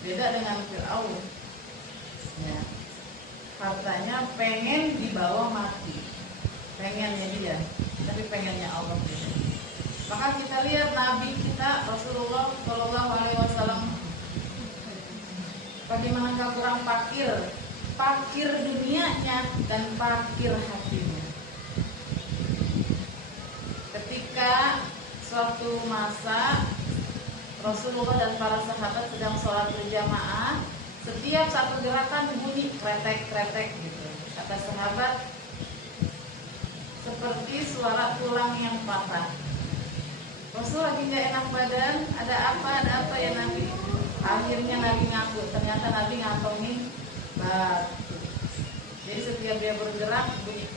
Beda dengan Fir'aun. Ya. Hartanya pengen dibawa mati, pengennya dia, tapi pengennya Allah. Maka kita lihat Nabi kita Rasulullah Shallallahu Alaihi Wasallam bagaimana kurang pakir dunianya dan pakir hatinya. Ketika suatu masa Rasulullah dan para sahabat sedang sholat berjamaah, setiap satu gerakan bunyi kretek gitu. Kata sahabat, seperti suara tulang yang patah. Rasul lagi nggak enak badan, ada apa ya Nabi? Akhirnya Nabi ngaku, ternyata Nabi ngantongin batu. Jadi setiap dia bergerak bunyi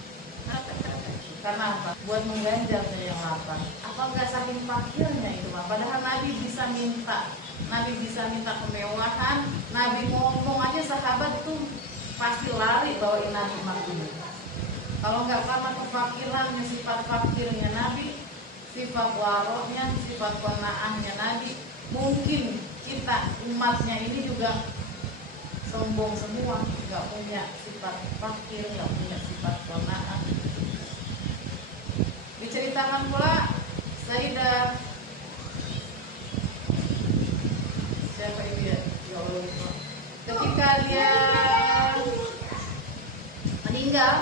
karena apa? Buat mengganjalnya yang lapar. Apa enggak saking fakirnya itu mah? Padahal Nabi bisa minta kemewahan. Nabi ngomong aja sahabat tuh pasti lari bawain Nabi makan. Kalau enggak karena kefakirannya, sifat fakirnya Nabi, sifat waroknya, sifat qanaahnya Nabi, mungkin kita umatnya ini juga sombong semua, enggak punya sifat fakir, enggak punya sifat qanaah. Diceritakan pula Sayyidah siapa itu ya? Ya Allah. Ketika dia meninggal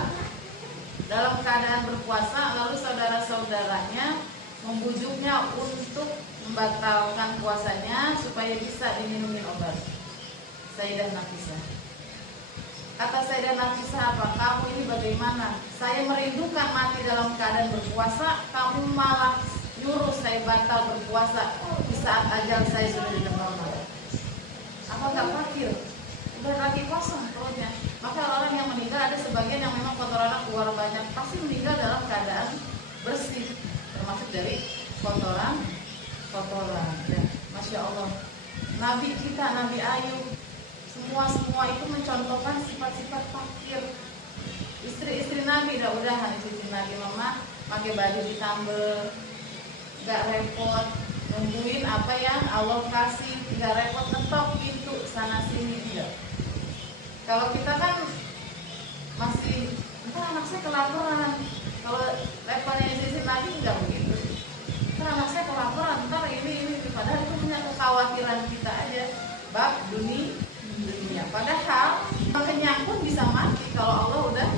dalam keadaan berpuasa, lalu saudara-saudaranya membujuknya untuk membatalkan puasanya supaya bisa diminumin obat. Sayyidah Nafisah. Kata Sayyidah Nafisah apa? Kamu ini bagaimana? Saya merindukan mati dalam keadaan berpuasa, kamu malah nyuruh saya batal berpuasa di saat ajal saya sudah di depan mata. Apa enggak fakir? Udah lagi kosong perutnya. Maka orang yang meninggal ada sebagian yang memang kotorannya keluar banyak, pasti meninggal dalam keadaan bersih, termasuk dari kotoran. Ya, Masya Allah. Nabi kita, Nabi Ayub, semua itu mencontohkan sifat-sifat fakir. Istri-istri Nabi udah istri Nabi mama pakai baju ditambel, nggak repot, nungguin apa yang Allah kasih, nggak repot ngetok pintu sana sini enggak. Kalau kita kan masih, entar anak saya kelaparan. Kalau levelnya istri Nabi enggak begitu. Entar anak saya kelaparan, entar ini. Padahal itu punya kekhawatiran kita aja. Bab dunia. Padahal kenyang pun bisa mati kalau Allah udah.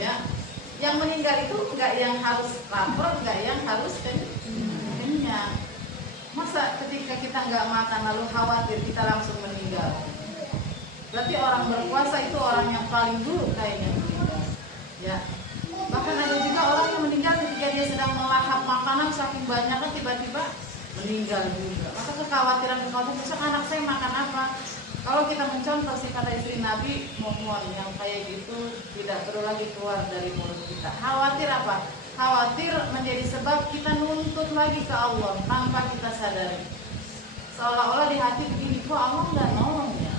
Ya, yang meninggal itu enggak yang harus lapar, enggak yang harus kenyang. Masa ketika kita enggak makan lalu khawatir kita langsung meninggal? Berarti orang berpuasa itu orang yang paling dulu kayaknya meninggal. Ya. Bahkan ada juga orang yang meninggal ketika dia sedang melahap makanan saking banyaknya tiba-tiba meninggal juga. Maka kekhawatiran besok anak saya makan apa? Kalau kita mencontoh sih kata istri Nabi, mohon yang kayak gitu tidak perlu lagi keluar dari mulut kita. Khawatir apa? Khawatir menjadi sebab kita nuntut lagi ke Allah tanpa kita sadari. Seolah-olah di hati begini, kok Allah nggak nolong ya?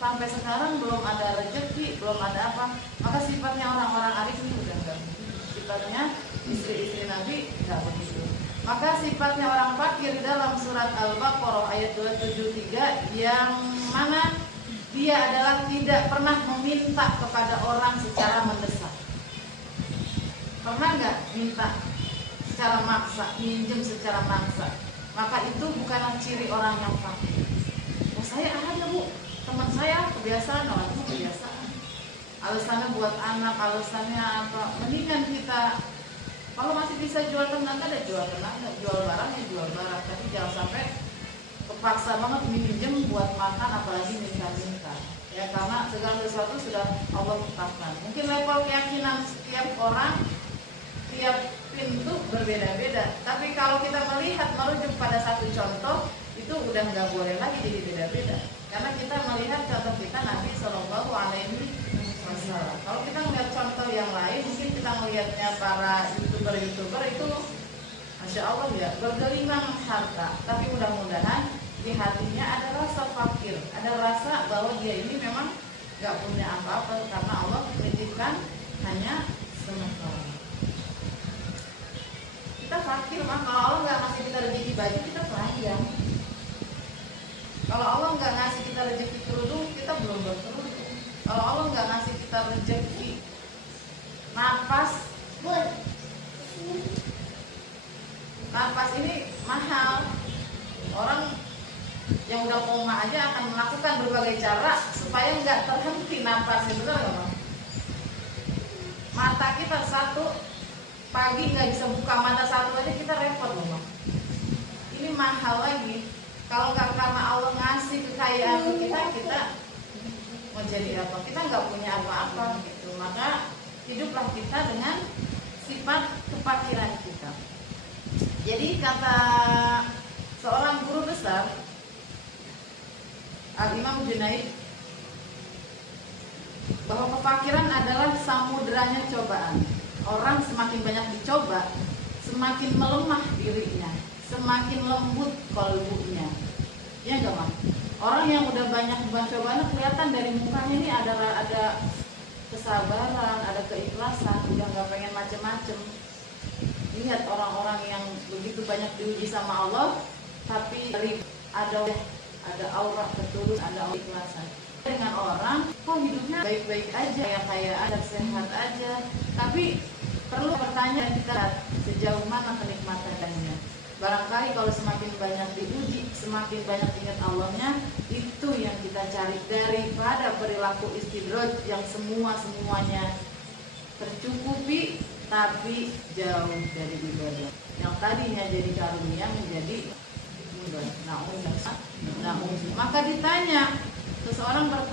Sampai sekarang belum ada rezeki, belum ada apa. Maka sifatnya orang-orang arif ini udah enggak. Sifatnya istri-istri Nabi nggak begitu. Maka sifatnya orang fakir dalam surat Al-Baqarah ayat 273 yang mana dia adalah tidak pernah meminta kepada orang secara mendesak. Pernah nggak minta secara maksa, minjem secara maksa? Maka itu bukanlah ciri orang yang fakir. Oh saya ada bu, teman saya kebiasaan, orang itu kebiasaan. Alasannya buat anak, alasannya apa? Mendingan kita kalau masih bisa jual tenaga, ada jual tenaga, jual barang ya jual barang. Tapi jangan sampai kepaksa banget minjem buat makan, apalagi minta-minta. Ya karena segala sesuatu sudah Allah tetapkan. Mungkin level keyakinan setiap orang, tiap pintu berbeda-beda. Tapi kalau kita melihat merujuk pada satu contoh, itu udah nggak boleh lagi jadi beda-beda. Karena kita melihat contoh kita Nabi Shallallahu Alaihi Wasallam. Kalau kita melihat contoh yang lain, mungkin kita melihatnya para youtuber itu, masya Allah ya, bergelimang harta. Tapi mudah-mudahan di hatinya ada rasa fakir, ada rasa bahwa dia ini memang nggak punya apa-apa karena Allah menitipkan hanya sementara. Kita kita fakir mah. Kalau Allah nggak ngasih kita rezeki baju, kita telanjang. Kalau Allah nggak ngasih kita rezeki kerudung, kita belum berkerudung. Kalau Allah nggak ngasih kita rezeki napas, napas ini mahal. Orang yang udah koma aja akan melakukan berbagai cara supaya nggak terhenti napasnya, betul nggak Bang? Mata kita satu pagi nggak bisa buka mata satu aja kita repot loh Bang. Ini mahal lagi. Kalau nggak karena Allah ngasih kekayaan ke kita, kita mau jadi apa? Kita nggak punya apa-apa gitu. Maka hiduplah kita dengan sifat kefakiran kita. Jadi kata seorang guru besar, Al-Imam Junaid, bahwa kefakiran adalah samudranya cobaan. Orang semakin banyak dicoba, semakin melemah dirinya, semakin lembut kalbunya. Ya enggak Mas? Orang yang udah banyak beban cobaan kelihatan dari mukanya ini ada kesabaran, ada keikhlasan, udah nggak pengen macem-macem. Lihat orang-orang yang begitu banyak diuji sama Allah, tapi ada aura ketulus, ada aura keikhlasan. Dengan orang, kok hidupnya baik-baik aja, kaya aja, sehat aja, tapi perlu pertanyaan kita, sejauh mana kenikmatannya. Barangkali kalau semakin banyak diuji, semakin banyak ingat Allahnya, itu yang kita cari, daripada perilaku istidraj yang semuanya tercukupi tapi jauh dari ibadah. Yang tadinya jadi karunia menjadi mudah. Maka ditanya, seseorang bertanya,